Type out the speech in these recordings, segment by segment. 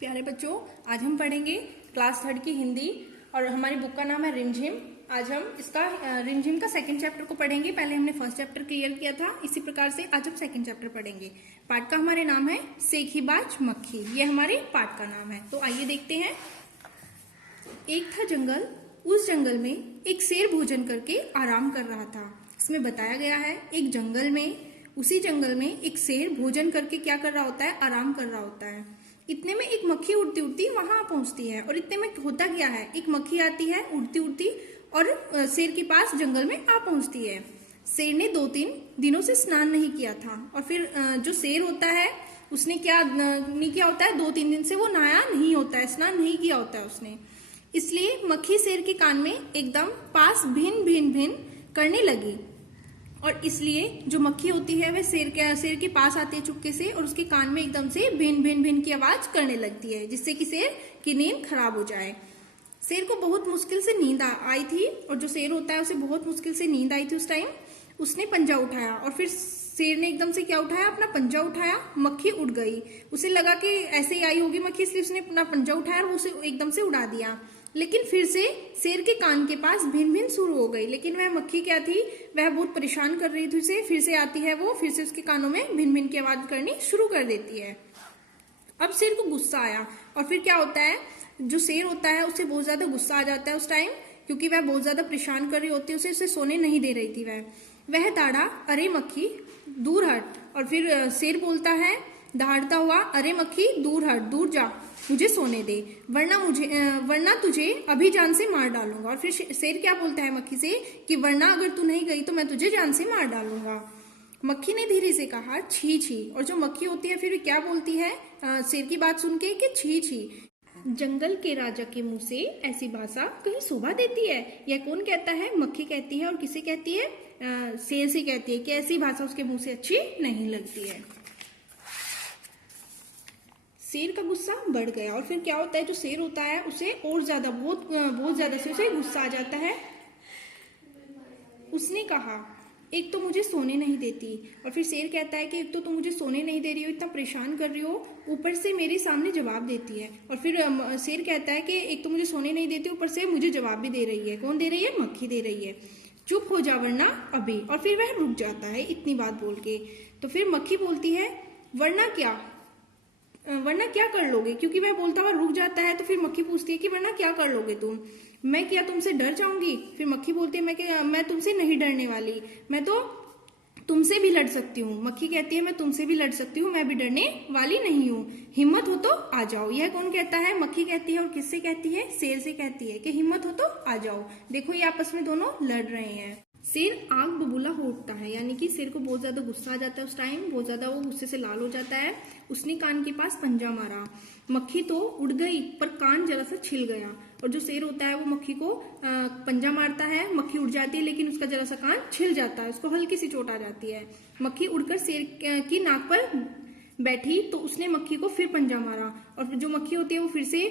प्यारे बच्चों, आज हम पढ़ेंगे क्लास 3 की हिंदी और हमारी बुक का नाम है रिमझिम। आज हम इसका रिमझिम का सेकंड चैप्टर को पढ़ेंगे। पहले हमने फर्स्ट चैप्टर क्लियर किया था, इसी प्रकार से आज हम सेकंड चैप्टर पढ़ेंगे। पाठ का हमारे नाम है सेखीबाज मक्खी, ये हमारे पाठ का नाम है। तो आइए देखते हैं। एक था जंगल, उस जंगल में एक शेर भोजन करके आराम कर रहा था। इसमें बताया गया है एक जंगल में, उसी जंगल में एक शेर भोजन करके क्या कर रहा होता है, आराम कर रहा होता है। इतने में एक मक्खी उड़ती उड़ती वहां पहुंचती है। और इतने में होता क्या है, एक मक्खी आती है उड़ती उड़ती और शेर के पास जंगल में आ पहुंचती है। शेर ने 2-3 दिनों से स्नान नहीं किया था और फिर जो शेर होता है उसने क्या नहीं किया होता है, 2-3 दिन से वो नहाया नहीं होता है, स्नान नहीं किया होता है उसने। इसलिए मक्खी शेर के कान में एकदम पास भिन भिन भिन करने लगी। और इसलिए जो मक्खी होती है वह शेर के पास आती है चुपके से और उसके कान में एकदम से भिन भिन भिन की आवाज करने लगती है, जिससे कि शेर की नींद खराब हो जाए। शेर को बहुत मुश्किल से नींद आई थी और जो शेर होता है उसे बहुत मुश्किल से नींद आई थी। उस टाइम उसने पंजा उठाया और फिर शेर ने एकदम से क्या उठाया, अपना पंजा उठाया। मक्खी उड़ गई। उसे लगा कि ऐसे ही आई होगी मक्खी, इसलिए उसने अपना पंजा उठाया और उसे एकदम से उड़ा दिया। लेकिन फिर से शेर के कान के पास भिन भिन शुरू हो गई। लेकिन वह मक्खी क्या थी, वह बहुत परेशान कर रही थी उसे। फिर से आती है वो, फिर से उसके कानों में भिन भिन की आवाज करनी शुरू कर देती है। अब शेर को गुस्सा आया और फिर क्या होता है, जो शेर होता है उसे बहुत ज्यादा गुस्सा आ जाता है उस टाइम, क्योंकि वह बहुत ज्यादा परेशान कर रही होती है उसे सोने नहीं दे रही थी वह दौड़ा, अरे मक्खी दूर हट। और फिर शेर बोलता है दहाड़ता हुआ, अरे मक्खी दूर हट, दूर जा, मुझे सोने दे, वरना तुझे अभी जान से मार डालूंगा। और फिर शेर क्या बोलता है मक्खी से कि वरना अगर तू नहीं गई तो मैं तुझे जान से मार डालूंगा। मक्खी ने धीरे से कहा, छी छी। और जो मक्खी होती है फिर क्या बोलती है शेर की बात सुन के कि छी छी, जंगल के राजा के मुंह से ऐसी भाषा कहीं शोभा देती है। यह कौन कहता है, मक्खी कहती है। और किसे कहती है, शेर से कहती है कि ऐसी भाषा उसके मुंह से अच्छी नहीं लगती है। शेर का गुस्सा बढ़ गया और फिर क्या होता है, जो शेर होता है उसे और ज्यादा बहुत ज्यादा से उसे गुस्सा आ जाता है। उसने कहा, एक तो मुझे सोने नहीं देती। और फिर शेर कहता है कि एक तो तुम मुझे सोने नहीं दे रही हो, इतना परेशान कर रही हो, ऊपर से मेरे सामने जवाब देती है। और फिर शेर कहता है कि एक तो मुझे सोने नहीं देती, ऊपर से मुझे जवाब भी दे रही है। कौन दे रही है, मक्खी दे रही है। चुप हो जा वरना अभी। और फिर वह रुक जाता है इतनी बात बोल के। तो फिर मक्खी बोलती है, वरना क्या कर लोगे, क्योंकि वह बोलता हुआ रुक जाता है। तो फिर मक्खी पूछती है कि वरना क्या कर लोगे तुम, मैं क्या तुमसे डर जाऊंगी। फिर मक्खी बोलती है, मैं तुमसे नहीं डरने वाली, मैं तो तुमसे भी लड़ सकती हूँ। मक्खी कहती है, मैं तुमसे भी लड़ सकती हूँ, मैं भी डरने वाली नहीं हूँ, हिम्मत हो तो आ जाओ। यह कौन कहता है, मक्खी कहती है। और किससे कहती है, शेर से कहती है कि हिम्मत हो तो आ जाओ। देखो ये आपस में दोनों लड़ रहे हैं। शेर आग बबूला हो उठता है, यानी कि शेर को बहुत ज्यादा गुस्सा आ जाता है उस टाइम, बहुत ज्यादा वो गुस्से से लाल हो जाता है। उसने कान के पास पंजा मारा। मक्खी तो उड़ गई पर कान जरा सा छिल गया। और जो शेर होता है वो मक्खी को पंजा मारता है, मक्खी उड़ जाती है लेकिन उसका जरा सा कान छिल जाता है, उसको हल्की सी चोट आ जाती है। मक्खी उड़कर शेर की नाक पर बैठी तो उसने मक्खी को फिर पंजा मारा। और जो मक्खी होती है वो फिर से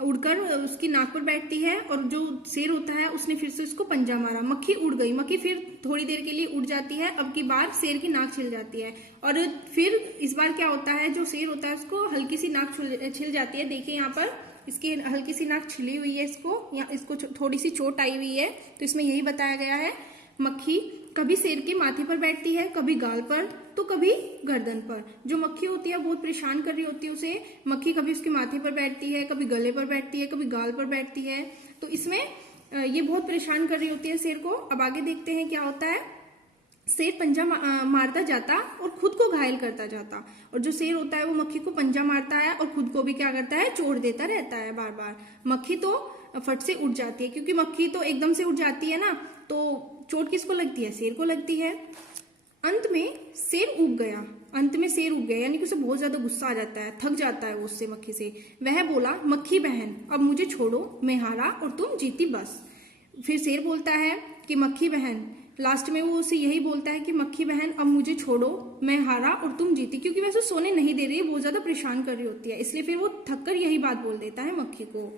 उड़कर उसकी नाक पर बैठती है और जो शेर होता है उसने फिर से उसको पंजा मारा। मक्खी उड़ गई, मक्खी फिर थोड़ी देर के लिए उड़ जाती है। अब की बार शेर की नाक छिल जाती है और फिर इस बार क्या होता है, जो शेर होता है उसको हल्की सी नाक छिल जाती है। देखिए यहाँ पर इसकी हल्की सी नाक छिली हुई है, इसको थोड़ी सी चोट आई हुई है। तो इसमें यही बताया गया है, मक्खी कभी शेर के माथे पर बैठती है, कभी गाल पर तो कभी गर्दन पर। जो मक्खी होती है बहुत परेशान कर रही होती है उसे, मक्खी कभी उसके माथे पर बैठती है, कभी गले पर बैठती है, कभी गाल पर बैठती है। तो इसमें ये बहुत परेशान कर रही होती है शेर को। अब आगे देखते हैं क्या होता है। शेर पंजा मारता जाता और खुद को घायल करता जाता। और जो शेर होता है वो मक्खी को पंजा मारता है और खुद को भी क्या करता है, चोट देता रहता है बार बार। मक्खी तो फट से उड़ जाती है, क्योंकि मक्खी तो एकदम से उड़ जाती है ना, तो चोट किसको लगती है, शेर को लगती है। अंत में शेर उब गया, यानी कि उसे बहुत ज्यादा गुस्सा आ जाता है, थक जाता है वो उससे, मक्खी से। वह बोला, मक्खी बहन अब मुझे छोड़ो, मैं हारा और तुम जीती बस। फिर शेर बोलता है कि मक्खी बहन, लास्ट में वो उसे यही बोलता है कि मक्खी बहन अब मुझे छोड़ो, मैं हारा और तुम जीती, क्योंकि वैसे सोने नहीं दे रही है, बहुत ज्यादा परेशान कर रही होती है, इसलिए फिर वो थक कर यही बात बोल देता है मक्खी को।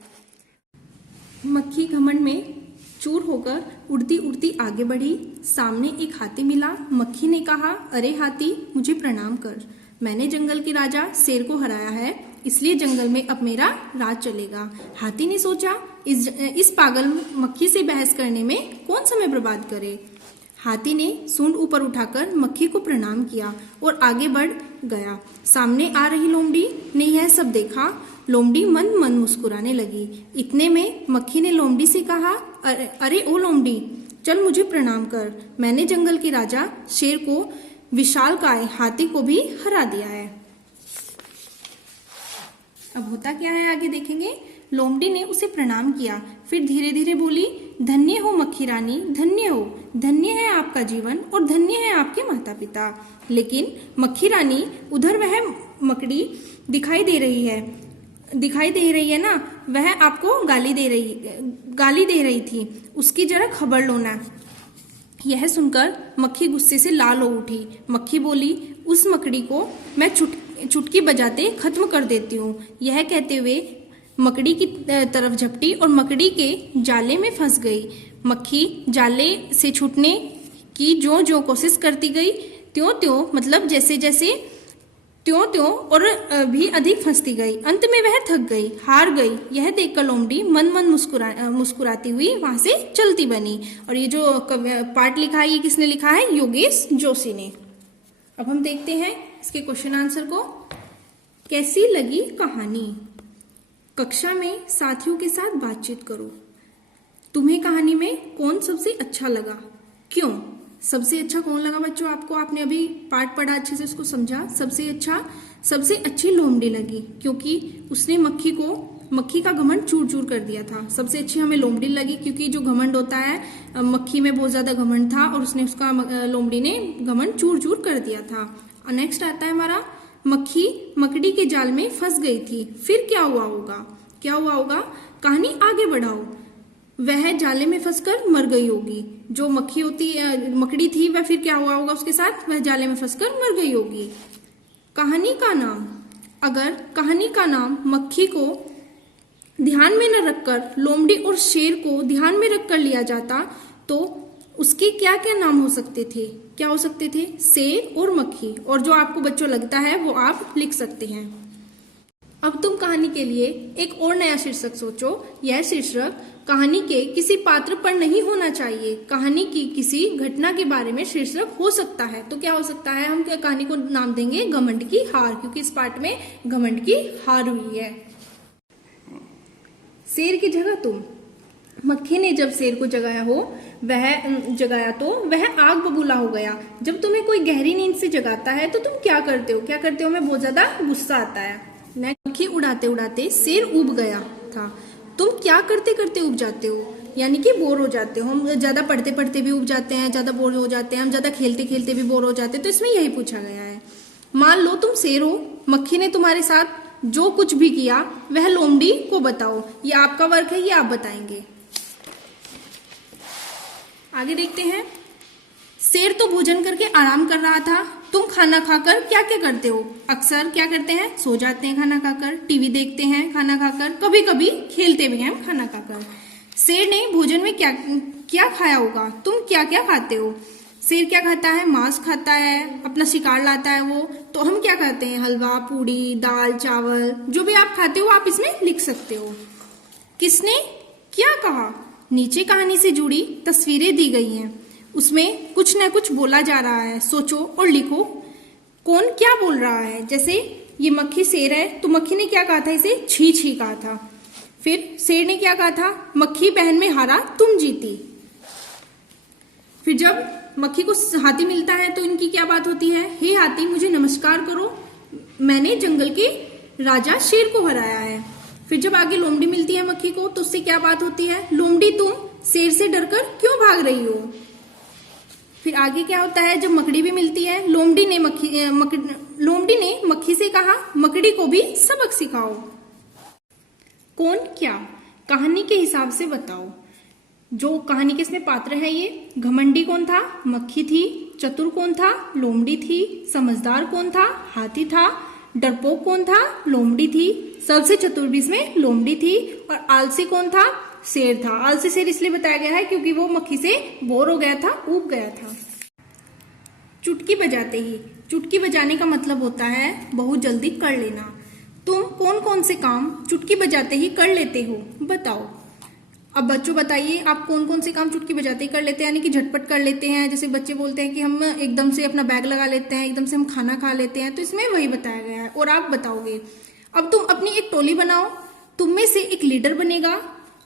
मक्खी घमंड में चूर होकर उड़ती उड़ती आगे बढ़ी। सामने एक हाथी मिला। मक्खी ने कहा, अरे हाथी, मुझे प्रणाम कर, मैंने जंगल के राजा शेर को हराया है इसलिए जंगल में अब मेरा राज चलेगा। हाथी ने सोचा इस पागल मक्खी से बहस करने में कौन समय बर्बाद करे। हाथी ने सूंड ऊपर उठाकर मक्खी को प्रणाम किया और आगे बढ़ गया। सामने आ रही लोमड़ी ने यह सब देखा। लोमड़ी मन मन मुस्कुराने लगी। इतने में मक्खी ने लोमड़ी से कहा, अरे ओ लोमड़ी, चल मुझे प्रणाम कर। मैंने जंगल के राजा शेर को, विशालकाय हाथी को भी हरा दिया है। अब होता क्या है आगे देखेंगे। लोमड़ी ने उसे प्रणाम किया, फिर धीरे धीरे बोली, धन्य हो मक्खी रानी, धन्य हो, धन्य है आपका जीवन और धन्य है आपके माता पिता। लेकिन मक्खी रानी, उधर वह मकड़ी दिखाई दे रही है ना, वह आपको गाली दे रही थी, उसकी जरा खबर लो ना। यह सुनकर मक्खी गुस्से से लाल हो उठी। मक्खी बोली, उस मकड़ी को मैं चुटकी बजाते खत्म कर देती हूँ। यह कहते हुए मकड़ी की तरफ झपटी और मकड़ी के जाले में फंस गई। मक्खी जाले से छूटने की जो कोशिश करती गई, त्यों मतलब जैसे त्यों और भी अधिक फंसती गई। अंत में वह थक गई, हार गई। यह देखकर लोमड़ी मन मन मुस्कुराती हुई वहां से चलती बनी। और ये जो पाठ लिखा है, ये किसने लिखा है? योगेश जोशी ने। अब हम देखते हैं इसके क्वेश्चन आंसर को। कैसी लगी कहानी? कक्षा में साथियों के साथ बातचीत करो। तुम्हें कहानी में कौन सबसे अच्छा लगा, क्यों? सबसे अच्छा कौन लगा बच्चों आपको? आपने अभी पाठ पढ़ा, अच्छे से उसको समझा। सबसे अच्छी लोमड़ी लगी, क्योंकि उसने मक्खी का घमंड चूर चूर कर दिया था। सबसे अच्छी हमें लोमड़ी लगी, क्योंकि जो घमंड होता है, मक्खी में बहुत ज्यादा घमंड था और उसने लोमड़ी ने घमंड चूर चूर कर दिया था। और नेक्स्ट आता है हमारा, मक्खी मकड़ी के जाल में फंस गई थी, फिर क्या हुआ होगा? कहानी आगे बढ़ाओ। वह जाले में फंसकर मर गई होगी। जो मकड़ी थी, वह फिर क्या हुआ होगा उसके साथ? वह जाले में फंसकर मर गई होगी। कहानी का नाम, अगर कहानी का नाम मक्खी को ध्यान में न रखकर लोमड़ी और शेर को ध्यान में रखकर लिया जाता तो उसके क्या क्या नाम हो सकते थे? क्या हो सकते थे? शेर और मक्खी। और जो आपको बच्चों लगता है वो आप लिख सकते हैं। अब तुम कहानी के लिए एक और नया शीर्षक सोचो। यह शीर्षक कहानी के किसी पात्र पर नहीं होना चाहिए। कहानी की किसी घटना के बारे में शीर्षक हो सकता है। तो क्या हो सकता है? हम कहानी को नाम देंगे घमंड की हार, क्योंकि इस पार्ट में घमंड की हार हुई है। शेर की जगह तुम। मक्खी ने जब शेर को जगाया तो वह आग बबूला हो गया। जब तुम्हें कोई गहरी नींद से जगाता है तो तुम क्या करते हो? हमें बहुत ज्यादा गुस्सा आता है। मक्खी उड़ाते उड़ाते शेर उब गया था। तुम क्या करते करते उब जाते हो? यानी कि बोर हो जाते हो। हम ज्यादा पढ़ते पढ़ते भी उब जाते हैं, ज्यादा बोर हो जाते हैं, हम ज्यादा खेलते खेलते भी बोर हो जाते हैं। तो इसमें यही पूछा गया है। मान लो तुम शेर हो, मक्खी ने तुम्हारे साथ जो कुछ भी किया वह लोमड़ी को बताओ। ये आपका वर्क है, ये आप बताएंगे। आगे देखते हैं। शेर तो भोजन करके आराम कर रहा था। तुम खाना खाकर क्या क्या करते हो? अक्सर क्या करते हैं? सो जाते हैं खाना खाकर, टीवी देखते हैं खाना खाकर, कभी कभी खेलते भी हैं हम खाना खाकर। शेर ने भोजन में क्या क्या खाया होगा? तुम क्या क्या खाते हो? शेर क्या खाता है? मांस खाता है, अपना शिकार लाता है वो। तो हम क्या खाते हैं? हलवा, पूड़ी, दाल, चावल, जो भी आप खाते हो आप इसमें लिख सकते हो। किसने क्या कहा? नीचे कहानी से जुड़ी तस्वीरें दी गई हैं, उसमें कुछ न कुछ बोला जा रहा है। सोचो और लिखो कौन क्या बोल रहा है। जैसे ये मक्खी शेर है, तो मक्खी ने क्या कहा था? इसे छी छी कहा था। फिर शेर ने क्या कहा था? मक्खी बहन में हारा, तुम जीती। फिर जब मक्खी को हाथी मिलता है तो इनकी क्या बात होती है? हे हाथी, मुझे नमस्कार करो, मैंने जंगल के राजा शेर को हराया है। फिर जब आगे लोमड़ी मिलती है मक्खी को, तो उससे क्या बात होती है? लोमड़ी, तुम शेर से डरकर क्यों भाग रही हो? फिर आगे क्या होता है? जब मकड़ी भी मिलती है, लोमड़ी ने मक्खी से कहा, मकड़ी को भी सबक सिखाओ। कौन क्या? कहानी के हिसाब से बताओ। जो कहानी के इसमें पात्र है, ये घमंडी कौन था? मक्खी थी। चतुर कौन था? लोमड़ी थी। समझदार कौन था? हाथी था। डरपोक कौन था? लोमड़ी थी। सबसे चतुर भी इसमें लोमड़ी थी। और आलसी कौन था? शेर था। आलसी शेर इसलिए बताया गया है क्योंकि वो मक्खी से बोर हो गया था, ऊब गया था। चुटकी बजाते ही। चुटकी बजाने का मतलब होता है बहुत जल्दी कर लेना। तुम कौन कौन से काम चुटकी बजाते ही कर लेते हो, बताओ। अब बच्चों बताइए, आप कौन कौन से काम चुटकी बजाते ही कर लेते हैं, यानी कि झटपट कर लेते हैं। जैसे बच्चे बोलते हैं कि हम एकदम से अपना बैग लगा लेते हैं, एकदम से हम खाना खा लेते हैं, तो इसमें वही बताया गया है। और आप बताओगे। अब तुम अपनी एक टोली बनाओ, तुम में से एक लीडर बनेगा,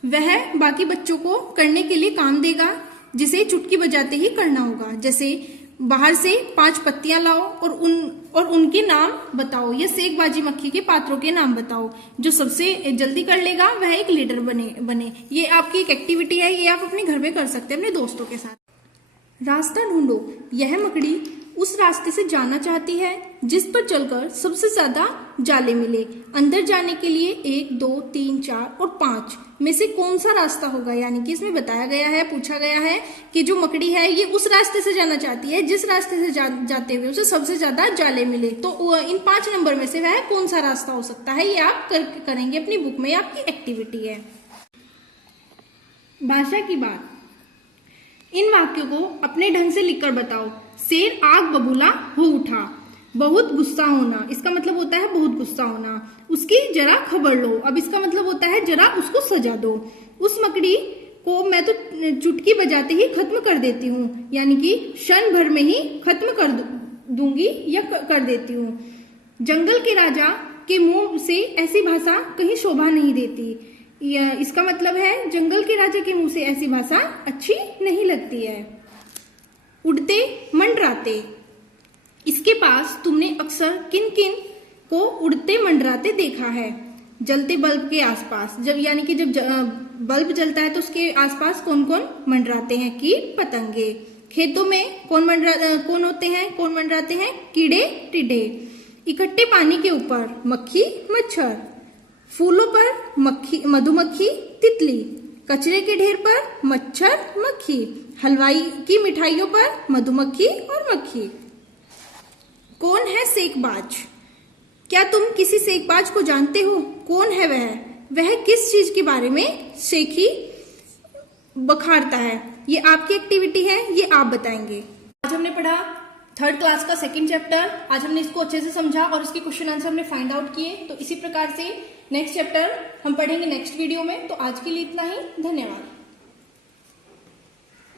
वह बाकी बच्चों को करने के लिए काम देगा जिसे चुटकी बजाते ही करना होगा। जैसे बाहर से 5 पत्तियां लाओ और उनके नाम बताओ, या सेकबाजी मक्खी के पात्रों के नाम बताओ। जो सबसे जल्दी कर लेगा वह एक लीडर बने। ये आपकी एक एक्टिविटी है, ये आप अपने घर में कर सकते हैं अपने दोस्तों के साथ। रास्ता ढूंढो, यह मकड़ी उस रास्ते से जाना चाहती है जिस पर चलकर सबसे ज्यादा जाले मिले। अंदर जाने के लिए 1, 2, 3, 4 और 5 में से कौन सा रास्ता होगा। यानी कि इसमें बताया गया है, पूछा गया है कि जो मकड़ी है ये उस रास्ते से जाना चाहती है जिस रास्ते से जाते हुए उसे सबसे ज्यादा जाले मिले। तो इन 5 नंबर में से वह कौन सा रास्ता हो सकता है, ये आप करेंगे अपनी बुक में, आपकी एक्टिविटी है। भाषा की बात, इन वाक्यों को अपने ढंग से लिखकर बताओ। शेर आग बबूला हो उठा, बहुत गुस्सा होना, इसका मतलब होता है बहुत गुस्सा होना। उसकी जरा खबर लो, अब इसका मतलब होता है जरा उसको सजा दो। उस मकड़ी को मैं तो चुटकी बजाते ही खत्म कर देती हूँ, यानी कि क्षण भर में ही खत्म कर दूंगी या कर देती हूँ। जंगल के राजा के मुंह से ऐसी भाषा कहीं शोभा नहीं देती, इसका मतलब है जंगल के राजा के मुंह से ऐसी भाषा अच्छी नहीं लगती है। उड़ते मंडराते, इसके पास तुमने अक्सर किन किन को उड़ते मंडराते देखा है। जलते बल्ब के आसपास, जब यानी कि जब बल्ब जलता है तो उसके आसपास कौन कौन मंडराते हैं, कीट पतंगे। खेतों में कौन होते हैं, कौन मंडराते हैं, कीड़े टिड्डे। इकट्ठे पानी के ऊपर मक्खी मच्छर, फूलों पर मक्खी मधुमक्खी तितली, कचरे के ढेर पर मच्छर मक्खी, हलवाई की मिठाइयों पर मधुमक्खी और मक्खी। कौन है सेकबाज, क्या तुम किसी सेकबाज को जानते हो, कौन है वह किस चीज के बारे में सेखी बखारता है। ये आपकी एक्टिविटी है, ये आप बताएंगे। आज हमने पढ़ा 3rd क्लास का 2nd चैप्टर। आज हमने इसको अच्छे से समझा और इसके क्वेश्चन आंसर हमने फाइंड आउट किए। तो इसी प्रकार से नेक्स्ट चैप्टर हम पढ़ेंगे नेक्स्ट वीडियो में। तो आज के लिए इतना ही, धन्यवाद।